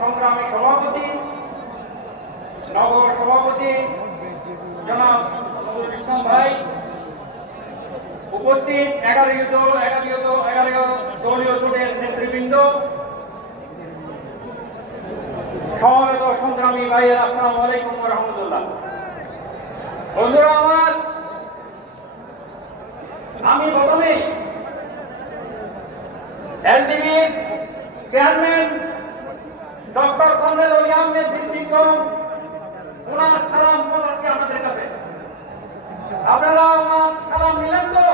সংগ্রামী সভাপতি, নগর সভাপতি জনাব নজরুল ইসলাম ভাই, উপস্থিত 11 দলীয় জোটের নেতৃবৃন্দ, সমবেত সংগ্রামী ভাইয়ের, আসসালামু আলাইকুম ওয়া রাহমাতুল্লাহ। বন্ধুরা আমার, আমি প্রথমে এলডিবির চেয়ারম্যান ডক্টর কর্নেল অলি আহমেদ বৃন্দিক ওনার সালাম পৌঁছাচ্ছি আপনাদের কাছে। আপনারা ওনার সালাম নিলেন তো?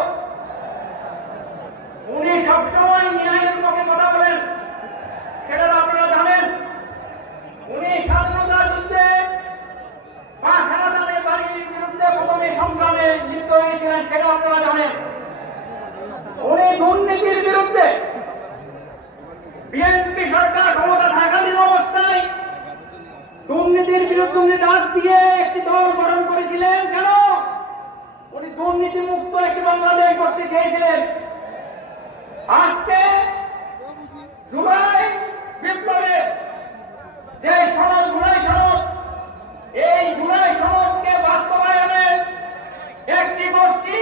উনি সবসময় ন্যায়ের পক্ষে কথা বলেন, সেটা আপনারা জানেন। উনি স্বাধীনতা যুদ্ধে বা সেনাদানের বাড়ির বিরুদ্ধে প্রথমে সংগ্রামে লিপ্ত হয়েছিলেন, সেটা আপনারা জানেন। উনি দুর্নীতির বিরুদ্ধে বিএনপি সরকার ক্ষমতা থাকালীন অবস্থায় দুর্নীতির বিরুদ্ধে উনি ডাক দিয়ে একটি দল গঠন করেছিলেন। কেন? উনি দুর্নীতি মুক্ত একটি বাংলাদেশ করতে চেয়েছিলেন। আজকে জুলাই বিপ্লবে যে সনদ, জুলাই সনদ, এই জুলাই সনদকে বাস্তবায়নের একটি গোষ্ঠী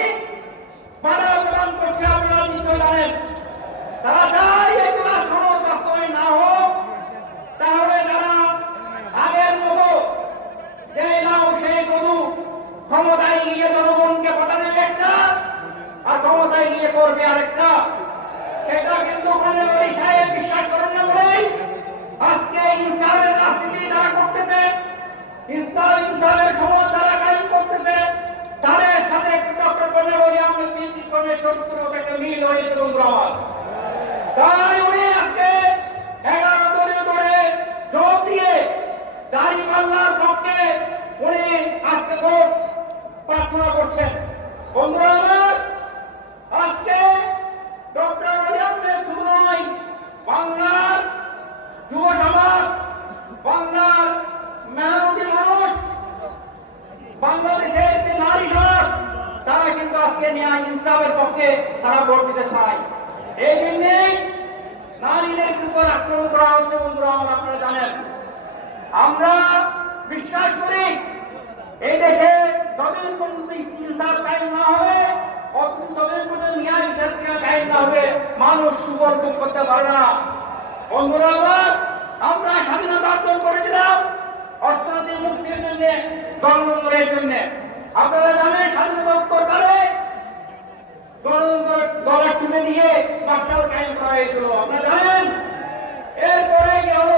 বাধা প্রদান করছে, আপনারা নিশ্চয় জানেন। তারা চায় এই জুলাই সনদ বাস্তবায়ন না হোক, তাহলে তারা আগের মতো যে নাও সেই গরু ক্ষমতায় গিয়ে জনগণকে পাঠা দেবে একটা, আর ক্ষমতায় গিয়ে করবে আরেকটা। সেটা কিন্তু সাহেব বিশ্বাস করেন না বলেই আজকে ইনসাফের রাজনীতি তারা করতেছে, ইনসাফের সমাজ তারা কায়েম করতেছে। তাদের সাথে ডক্টর কর্নেল অলি আহমেদ বৃন্দিক চরিত্র একটা মিল হয়েছে বন্ধুরা আমার। তাই উনি আজকে 11 দলীয় ধরে যোগ দিয়ে দাঁড়িপাল্লার পক্ষে উনি আজকে ভোট প্রার্থনা করছেন। বন্ধুরা আমার, আজকে ডক্টর অলি আহমেদ শুধু নয়, বাংলার যুব সমাজ, বাংলার মেহনতি মানুষ, বাংলাদেশের যে নারী সমাজ, তারা কিন্তু আজকে ন্যায় ইনসাফের পক্ষে তারা ভোট দিতে চায়। এই জন্যেই নারীদের উপর আক্রমণ করা হচ্ছে। বন্ধুরা আমার, আপনারা জানেন, আমরা বিশ্বাস করি এই দেশে যতদিন পর্যন্ত ইনসাফ কায়েম না হবে, যতদিন পর্যন্ত ন্যায় বিচার কায়েম না হবে, মানুষ সুফল ভোগ করতে পারবে না। বন্ধুরা আমার, আমরা স্বাধীনতা অর্জন করেছিলাম অর্থনৈতিক মুক্তির জন্য, গণতন্ত্রের জন্য। আপনারা জানেন, স্বাধীনতা উত্তরকালে গণতন্ত্র গলা টিপে দিয়ে বাকশাল কায়েম করা হয়েছিল, আপনারা জানেন। এরপরে গেল